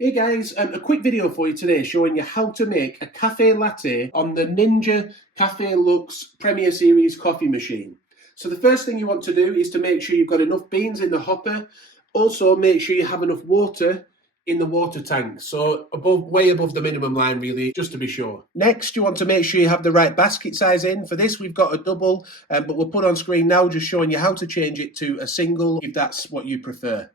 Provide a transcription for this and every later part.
Hey guys, a quick video for you today showing you how to make a cafe latte on the Ninja Luxe Premier Series coffee machine. So the first thing you want to do is to make sure you've got enough beans in the hopper. Also make sure you have enough water in the water tank, so way above the minimum line really, just to be sure. Next, you want to make sure you have the right basket size in. For this we've got a double, but we'll put on screen now just showing you how to change it to a single if that's what you prefer.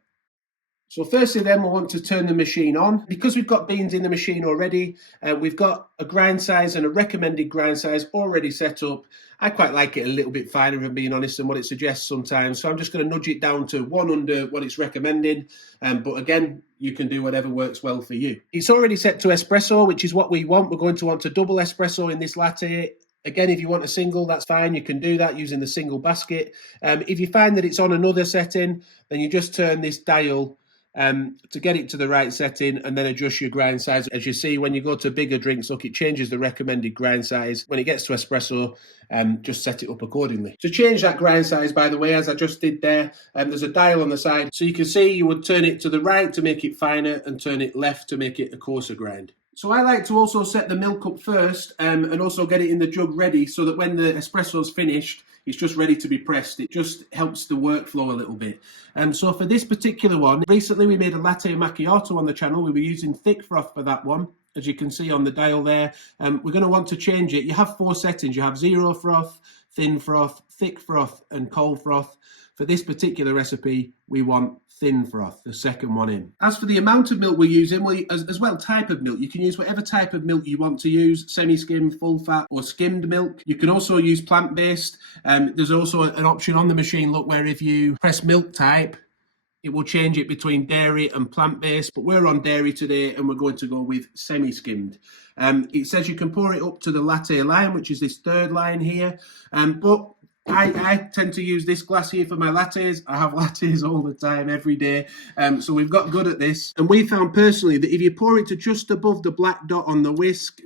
So firstly then we want to turn the machine on. Because we've got beans in the machine already, we've got a grind size and a recommended grind size already set up. I quite like it a little bit finer, if I'm being honest, than what it suggests sometimes. So I'm just going to nudge it down to one under what it's recommended. But again, you can do whatever works well for you. It's already set to espresso, which is what we want. We're going to want a double espresso in this latte. Again, if you want a single, that's fine. You can do that using the single basket. If you find that it's on another setting, then you just turn this dial to get it to the right setting and then adjust your grind size. As you see, when you go to bigger drinks, look, it changes the recommended grind size. When it gets to espresso, just set it up accordingly. To change that grind size, by the way, as I just did there, there's a dial on the side. So you can see you would turn it to the right to make it finer and turn it left to make it a coarser grind. So I like to also set the milk up first and also get it in the jug ready so that when the espresso's finished, it's just ready to be pressed. It just helps the workflow a little bit. So for this particular one, recently we made a latte macchiato on the channel. We were using thick froth for that one, as you can see on the dial there. We're going to want to change it. You have 4 settings. You have zero froth, thin froth, thick froth, and cold froth. For this particular recipe, we want thin froth, the second one in. As for the amount of milk we're using, as well type of milk, you can use whatever type of milk you want to use, semi-skimmed, full fat, or skimmed milk. You can also use plant-based. There's also an option on the machine, look, where if you press milk type, it will change it between dairy and plant-based, but we're on dairy today and we're going to go with semi-skimmed. It says you can pour it up to the latte line, which is this third line here, but I tend to use this glass here for my lattes. I have lattes all the time, every day. So we've got good at this. And we found personally that if you pour it to just above the black dot on the whisk,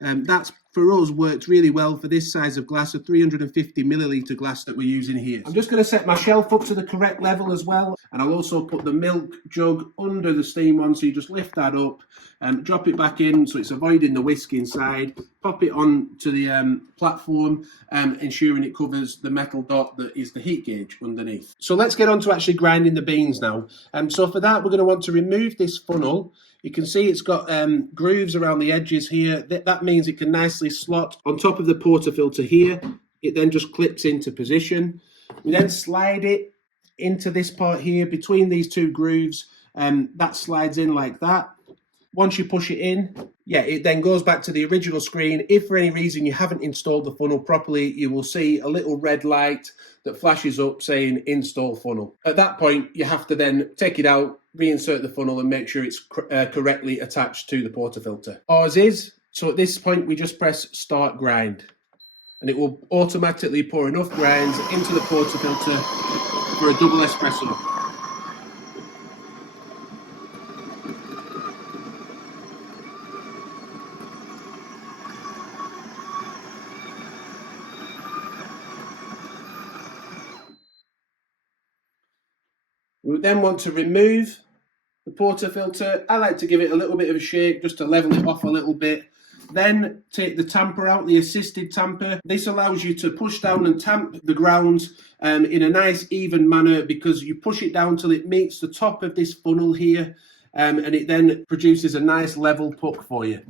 that's for us worked really well for this size of glass, a 350 milliliter glass that we're using here. I'm just going to set my shelf up to the correct level as well. And I'll also put the milk jug under the steam one. So you just lift that up and drop it back in so it's avoiding the whisk inside. Pop it on to the platform, ensuring it covers the metal dot that is the heat gauge underneath. So let's get on to actually grinding the beans now. So for that, we're going to want to remove this funnel. You can see it's got grooves around the edges here. That means it can nicely slot on top of the portafilter here. It then just clips into position. We then slide it into this part here between these two grooves. That slides in like that. Once you push it in, it then goes back to the original screen. If for any reason you haven't installed the funnel properly, you will see a little red light that flashes up saying install funnel. At that point, you have to then take it out, reinsert the funnel and make sure it's correctly attached to the portafilter. Ours is, so at this point we just press start grind and it will automatically pour enough grinds into the portafilter for a double espresso. We would then want to remove the portafilter. I like to give it a little bit of a shake just to level it off a little bit. Then take the tamper out, the assisted tamper. This allows you to push down and tamp the grounds in a nice even manner because you push it down till it meets the top of this funnel here and it then produces a nice level puck for you.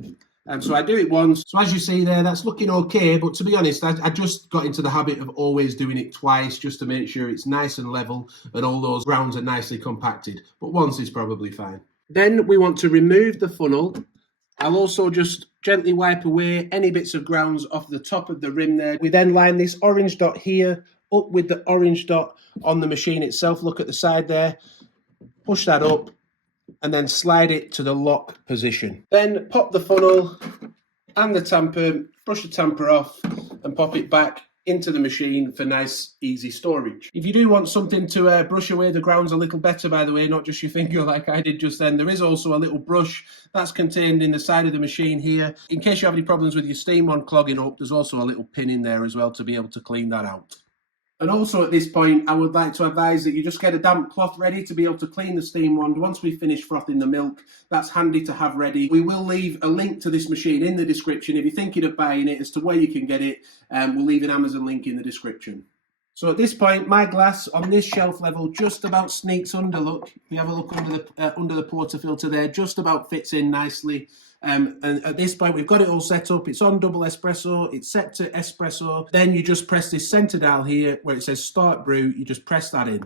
So I do it once. So as you see there, that's looking okay. But to be honest, I just got into the habit of always doing it twice just to make sure it's nice and level and all those grounds are nicely compacted. But once is probably fine. Then we want to remove the funnel. I'll also just gently wipe away any bits of grounds off the top of the rim there. We then line this orange dot here up with the orange dot on the machine itself. Look at the side there. Push that up and then slide it to the lock position. Then pop the funnel and the tamper, brush the tamper off and pop it back into the machine for nice, easy storage. If you do want something to brush away the grounds a little better, by the way, not just your finger like I did just then, there is also a little brush that's contained in the side of the machine here. In case you have any problems with your steam on clogging up, there's also a little pin in there as well to be able to clean that out. And also at this point, I would like to advise that you just get a damp cloth ready to be able to clean the steam wand. Once we finish frothing the milk, that's handy to have ready. We will leave a link to this machine in the description. If you're thinking of buying it, as to where you can get it, we'll leave an Amazon link in the description. So at this point, my glass on this shelf level just about sneaks under. Look, if you have a look under the portafilter there, just about fits in nicely. And at this point, we've got it all set up. It's on double espresso. It's set to espresso. Then you just press this center dial here where it says start brew. You just press that in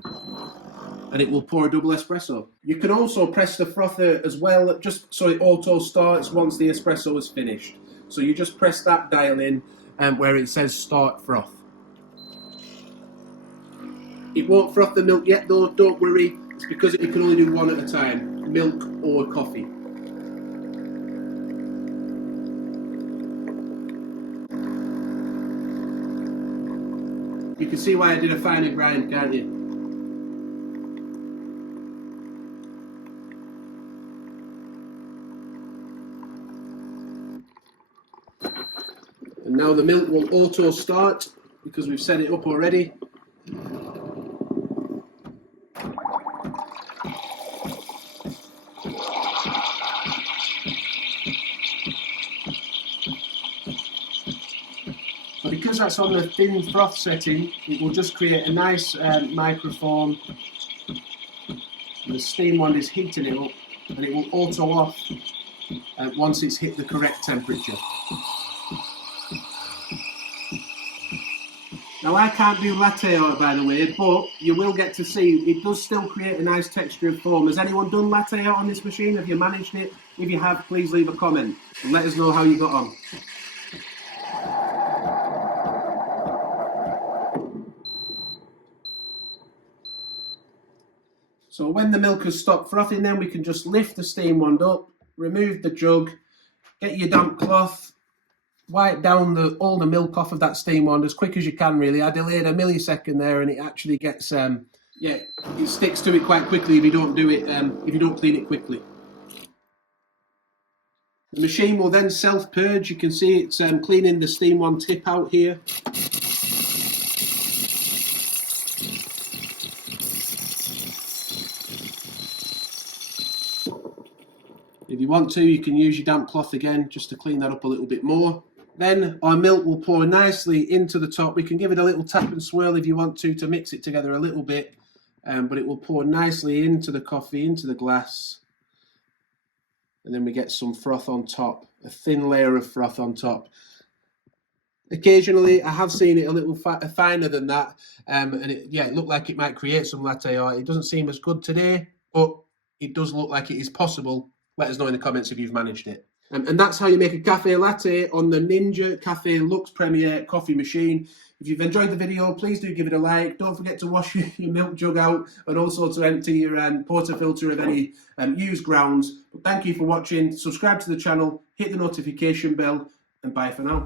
and it will pour a double espresso. You can also press the frother as well, just so it auto starts once the espresso is finished. So you just press that dial in where it says start froth. It won't froth the milk yet though, don't worry. It's because you can only do one at a time, milk or coffee. You can see why I did a finer grind, can't you? And now the milk will auto start because we've set it up already. But because that's on the thin froth setting, it will just create a nice microfoam. The steam wand is heating it up and it will auto off once it's hit the correct temperature. Now I can't do latte art by the way, but you will get to see it does still create a nice texture of foam. Has anyone done latte art on this machine? Have you managed it? If you have, please leave a comment and let us know how you got on. So when the milk has stopped frothing, then we can just lift the steam wand up, remove the jug, get your damp cloth, wipe down all the milk off of that steam wand as quick as you can really. I delayed a millisecond there and it actually gets, it sticks to it quite quickly if you don't do it, if you don't clean it quickly. The machine will then self-purge. You can see it's cleaning the steam wand tip out here. If you want to, you can use your damp cloth again just to clean that up a little bit more. Then our milk will pour nicely into the top. We can give it a little tap and swirl if you want to mix it together a little bit, but it will pour nicely into the coffee, into the glass. And then we get some froth on top, a thin layer of froth on top. Occasionally, I have seen it a little finer than that, and it looked like it might create some latte art. It doesn't seem as good today, but it does look like it is possible. Let us know in the comments if you've managed it. And that's how you make a cafe latte on the Ninja Cafe Luxe Premier coffee machine. If you've enjoyed the video, please do give it a like. Don't forget to wash your milk jug out and also to empty your portafilter of any used grounds. But thank you for watching. Subscribe to the channel, hit the notification bell, and bye for now.